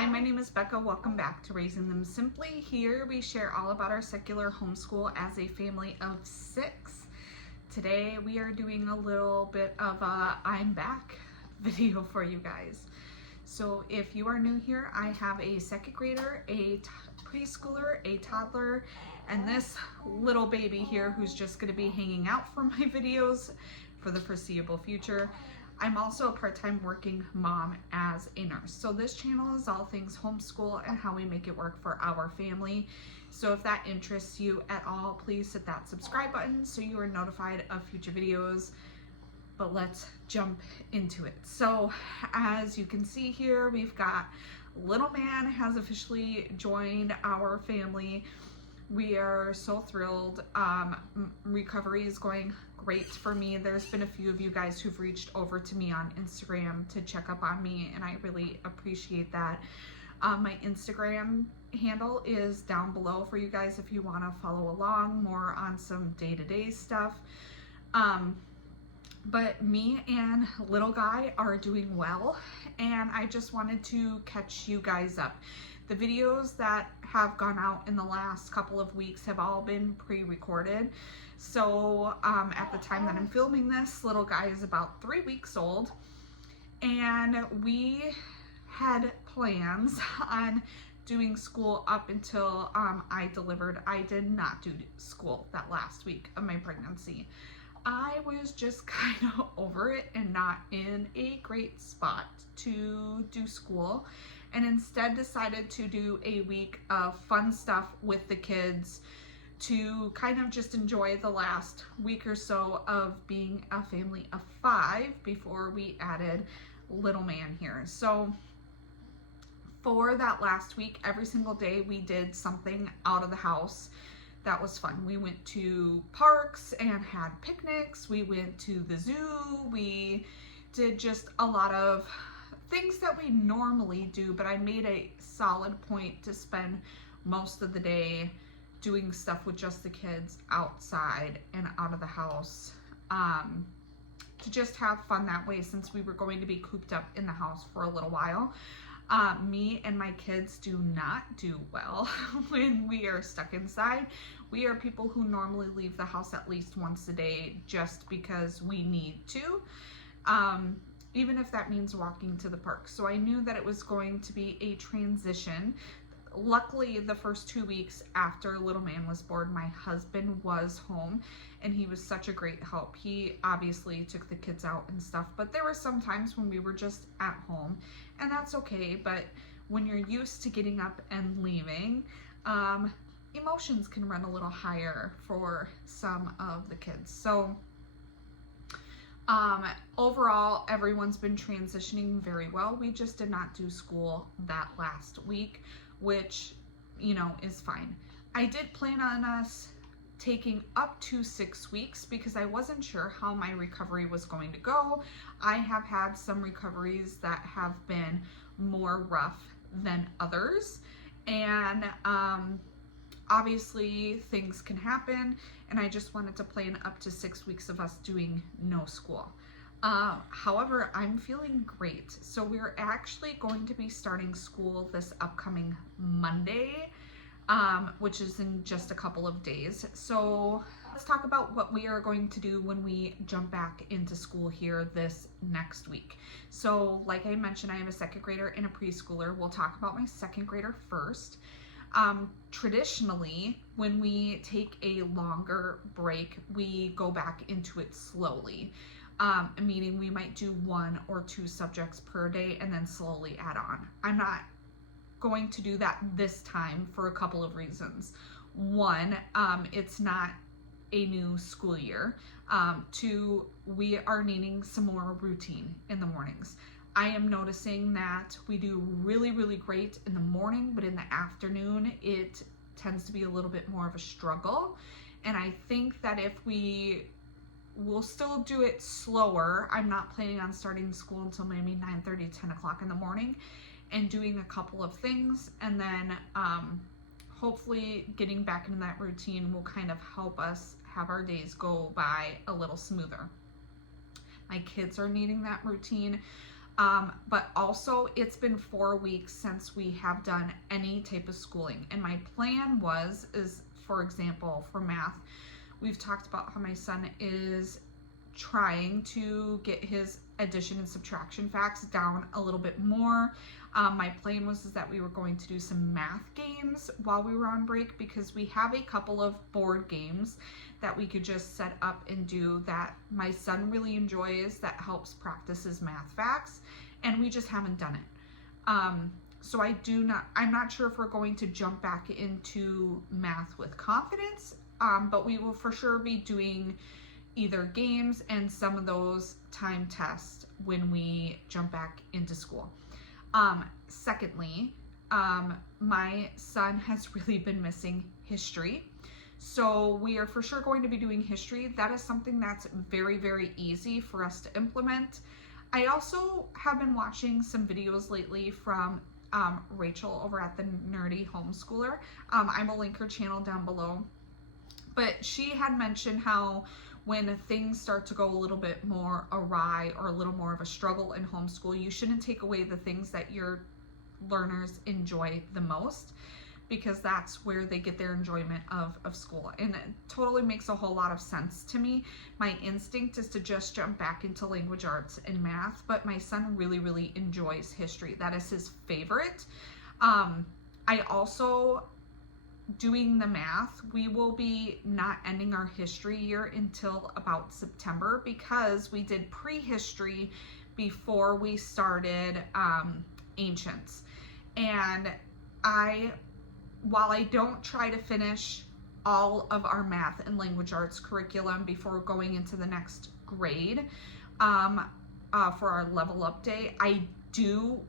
Hi, my name is Becca. Welcome back to Raising Them Simply. Here we share all about our secular homeschool as a family of 6. Today we are doing a little bit of a I'm back video for you guys. So if you are new here, I have a second grader, a preschooler, a toddler, and this little baby here who's just going to be hanging out for my videos for the foreseeable future. I'm also a part-time working mom as a nurse. So this channel is all things homeschool and how we make it work for our family. So if that interests you at all, please hit that subscribe button so you are notified of future videos. But let's jump into it. So as you can see here, we've got little man has officially joined our family. We are so thrilled. Recovery is going great for me. There's been a few of you guys who've reached over to me on Instagram to check up on me, and I really appreciate that. My Instagram handle is down below for you guys if you want to follow along more on some day-to-day stuff. But me and little guy are doing well, and I just wanted to catch you guys up. The videos that have gone out in the last couple of weeks have all been pre-recorded. So at the time that I'm filming this, little guy is about 3 weeks old, and we had plans on doing school up until I delivered. I did not do school that last week of my pregnancy. I was just kind of over it and not in a great spot to do school, and instead decided to do a week of fun stuff with the kids to kind of just enjoy the last week or so of being a family of 5 before we added little man here. So for that last week, every single day we did something out of the house that was fun. We went to parks and had picnics. We went to the zoo. We did just a lot of things that we normally do, but I made a solid point to spend most of the day doing stuff with just the kids outside and out of the house, to just have fun that way, since we were going to be cooped up in the house for a little while. Me and my kids do not do well when we are stuck inside. We are people who normally leave the house at least once a day just because we need to, even if that means walking to the park. So I knew that it was going to be a transition. Luckily, the first 2 weeks after little man was born, my husband was home, and he was such a great help. He obviously took the kids out and stuff, but there were some times when we were just at home, and that's okay. But when you're used to getting up and leaving, emotions can run a little higher for some of the kids. So overall, everyone's been transitioning very well. We just did not do school that last week, which, you know, is fine. I did plan on us taking up to 6 weeks because I wasn't sure how my recovery was going to go. I have had some recoveries that have been more rough than others, and obviously things can happen, and I just wanted to plan up to 6 weeks of us doing no school. However, I'm feeling great. So we're actually going to be starting school this upcoming Monday, which is in just a couple of days. So let's talk about what we are going to do when we jump back into school here this next week. So like I mentioned, I have a second grader and a preschooler. We'll talk about my second grader first. Traditionally, when we take a longer break, we go back into it slowly. Meaning we might do 1 or 2 subjects per day and then slowly add on. I'm not going to do that this time for a couple of reasons. 1, it's not a new school year. 2, we are needing some more routine in the mornings. I am noticing that we do really, really great in the morning, but in the afternoon, it tends to be a little bit more of a struggle. And I think that if we'll still do it slower. I'm not planning on starting school until maybe 9:30, 10 o'clock in the morning, and doing a couple of things, and then hopefully getting back into that routine will kind of help us have our days go by a little smoother. My kids are needing that routine. But also it's been 4 weeks since we have done any type of schooling. And my plan is for example, for math, we've talked about how my son is trying to get his addition and subtraction facts down a little bit more. My plan was that we were going to do some math games while we were on break, because we have a couple of board games that we could just set up and do that my son really enjoys, that helps practice his math facts, and we just haven't done it. So I'm not sure if we're going to jump back into math with confidence, but we will for sure be doing either games and some of those time tests when we jump back into school. Secondly, my son has really been missing history. So we are for sure going to be doing history. That is something that's very, very easy for us to implement. I also have been watching some videos lately from Rachel over at the Nerdy Homeschooler. I will link her channel down below. But she had mentioned how when things start to go a little bit more awry or a little more of a struggle in homeschool, you shouldn't take away the things that your learners enjoy the most, because that's where they get their enjoyment of school. And it totally makes a whole lot of sense to me. My instinct is to just jump back into language arts and math, but my son really, really enjoys history. That is his favorite. I also, doing the math, we will be not ending our history year until about September, because we did prehistory before we started ancients. And while I don't try to finish all of our math and language arts curriculum before going into the next grade for our level up day, I do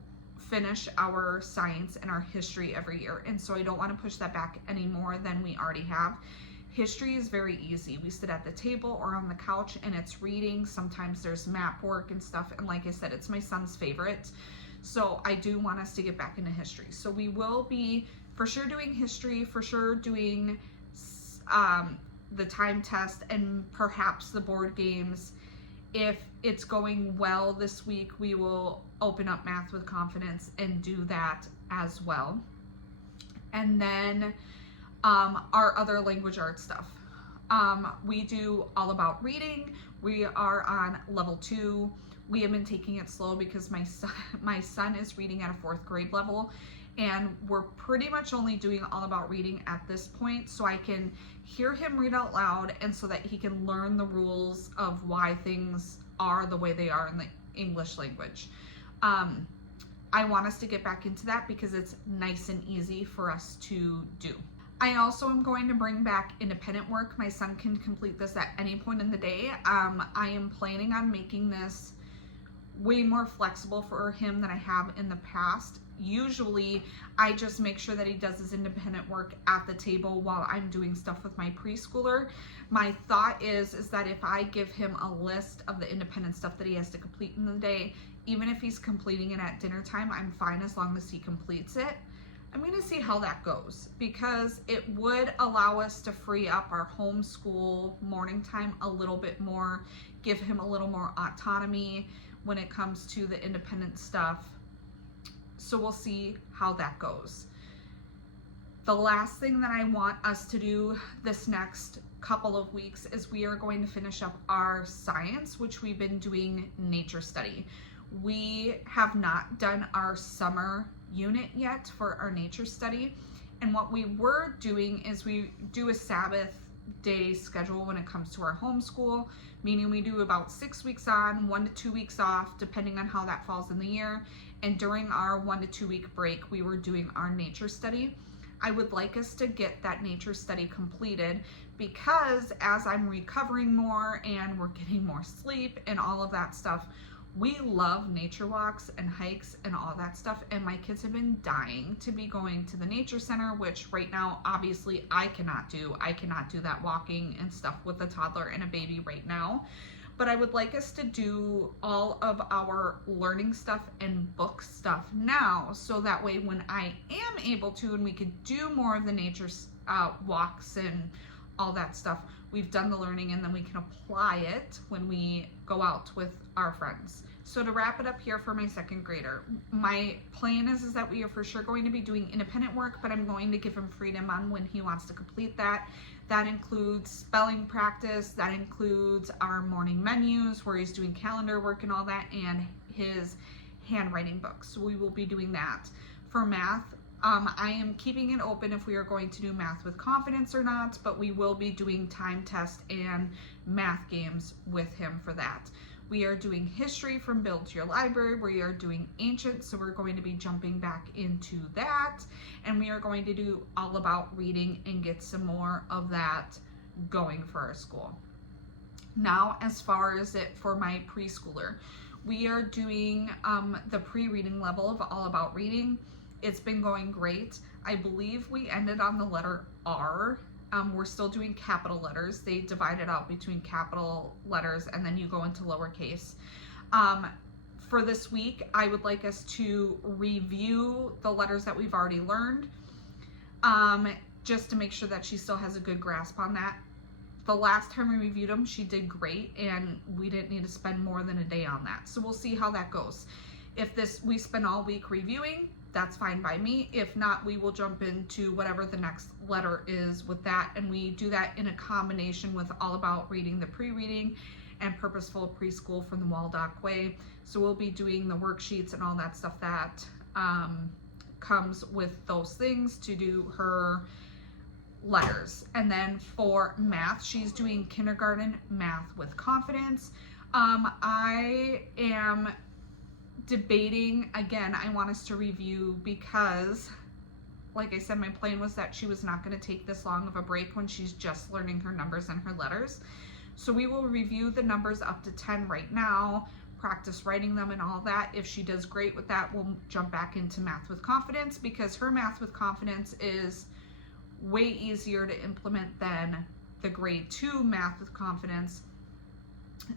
finish our science and our history every year, and so I don't want to push that back any more than we already have. History is very easy. We sit at the table or on the couch and it's reading. Sometimes there's map work and stuff, and like I said, it's my son's favorite, so I do want us to get back into history. So we will be for sure doing history, for sure doing the time test, and perhaps the board games. If it's going well this week, we will open up math with confidence and do that as well. And then our other language arts stuff. We do all about reading. We are on level 2. We have been taking it slow because my son is reading at a 4th grade level, and we're pretty much only doing all about reading at this point, so I can hear him read out loud and so that he can learn the rules of why things are the way they are in the English language. I want us to get back into that because it's nice and easy for us to do. I also am going to bring back independent work. My son can complete this at any point in the day. I am planning on making this way more flexible for him than I have in the past. Usually I just make sure that he does his independent work at the table while I'm doing stuff with my preschooler. My thought is that if I give him a list of the independent stuff that he has to complete in the day, even if he's completing it at dinner time, I'm fine as long as he completes it. I'm going to see how that goes, because it would allow us to free up our homeschool morning time a little bit more, give him a little more autonomy when it comes to the independent stuff. So we'll see how that goes. The last thing that I want us to do this next couple of weeks is we are going to finish up our science, which we've been doing nature study. We have not done our summer unit yet for our nature study. And what we were doing is we do a Sabbath day schedule when it comes to our homeschool, meaning we do about 6 weeks on, 1 to 2 weeks off, depending on how that falls in the year. And during our 1 to 2 week break, we were doing our nature study. I would like us to get that nature study completed, because as I'm recovering more and we're getting more sleep and all of that stuff, we love nature walks and hikes and all that stuff, and my kids have been dying to be going to the nature center, which right now obviously I cannot do. I cannot do that walking and stuff with a toddler and a baby right now. But I would like us to do all of our learning stuff and book stuff now, so that way when I am able to and we could do more of the nature walks and all that stuff, we've done the learning and then we can apply it when we go out with our friends. So to wrap it up here for my second grader, my plan is that we are for sure going to be doing independent work, but I'm going to give him freedom on when he wants to complete that. That includes spelling practice, that includes our morning menus where he's doing calendar work and all that, and his handwriting books. So we will be doing that. For math, I am keeping it open if we are going to do math with confidence or not, but we will be doing time test and math games with him for that. We are doing history from Build to Your Library. We are doing ancient, so we're going to be jumping back into that. And we are going to do all about reading and get some more of that going for our school. Now, as far as it for my preschooler, we are doing the pre-reading level of all about reading. It's been going great. I believe we ended on the letter R. We're still doing capital letters. They divide it out between capital letters and then you go into lowercase. For this week, I would like us to review the letters that we've already learned, just to make sure that she still has a good grasp on that. The last time we reviewed them, she did great, and we didn't need to spend more than a day on that. So we'll see how that goes. If we spend all week reviewing, that's fine by me. If not, we will jump into whatever the next letter is with that, and we do that in a combination with all about reading, the pre-reading, and purposeful preschool from the Waldock Way. So we'll be doing the worksheets and all that stuff that comes with those things to do her letters. And then for math, she's doing kindergarten math with confidence. I am debating, again, I want us to review because, like I said, my plan was that she was not going to take this long of a break when she's just learning her numbers and her letters. So we will review the numbers up to 10 right now, practice writing them and all that. If she does great with that, we'll jump back into math with confidence, because her math with confidence is way easier to implement than the grade 2 math with confidence.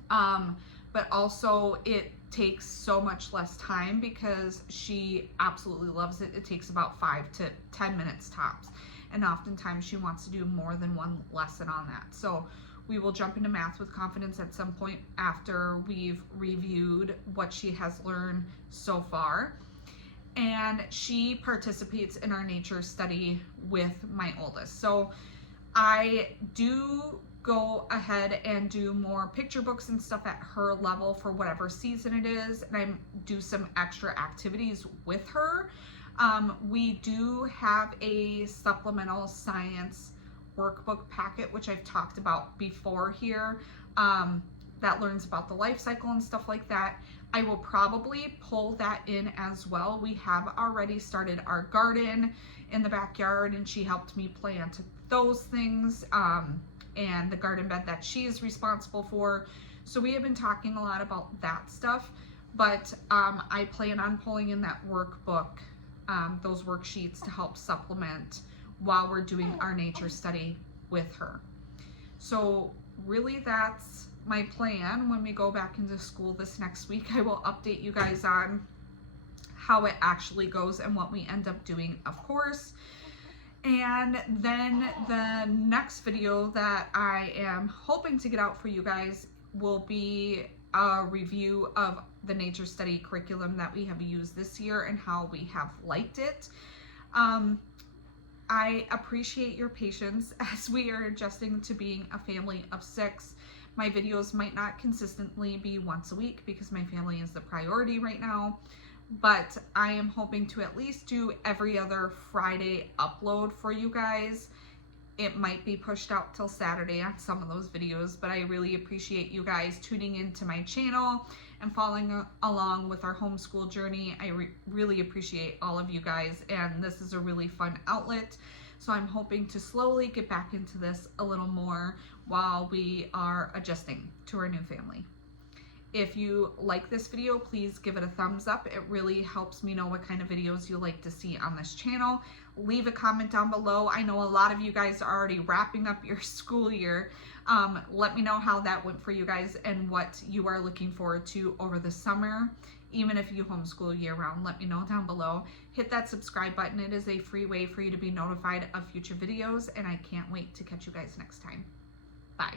But also it takes so much less time because she absolutely loves it. It takes about 5 to 10 minutes tops. And oftentimes she wants to do more than one lesson on that. So we will jump into math with confidence at some point after we've reviewed what she has learned so far. And she participates in our nature study with my oldest. So I do go ahead and do more picture books and stuff at her level for whatever season it is, and I do some extra activities with her. We do have a supplemental science workbook packet, which I've talked about before here, that learns about the life cycle and stuff like that. I will probably pull that in as well. We have already started our garden in the backyard, and she helped me plant those things, and the garden bed that she is responsible for. So we have been talking a lot about that stuff, but I plan on pulling in that workbook, those worksheets to help supplement while we're doing our nature study with her. So really that's my plan. When we go back into school this next week, I will update you guys on how it actually goes and what we end up doing, of course. And then the next video that I am hoping to get out for you guys will be a review of the nature study curriculum that we have used this year and how we have liked it. I appreciate your patience as we are adjusting to being a family of 6. My videos might not consistently be once a week because my family is the priority right now, but I am hoping to at least do every other Friday upload for you guys. It might be pushed out till Saturday on some of those videos, but I really appreciate you guys tuning into my channel and following along with our homeschool journey. I really appreciate all of you guys, and this is a really fun outlet. So I'm hoping to slowly get back into this a little more while we are adjusting to our new family. If you like this video, please give it a thumbs up. It really helps me know what kind of videos you like to see on this channel. Leave a comment down below. I know a lot of you guys are already wrapping up your school year. Let me know how that went for you guys and what you are looking forward to over the summer. Even if you homeschool year round, let me know down below. Hit that subscribe button. It is a free way for you to be notified of future videos, and I can't wait to catch you guys next time. Bye.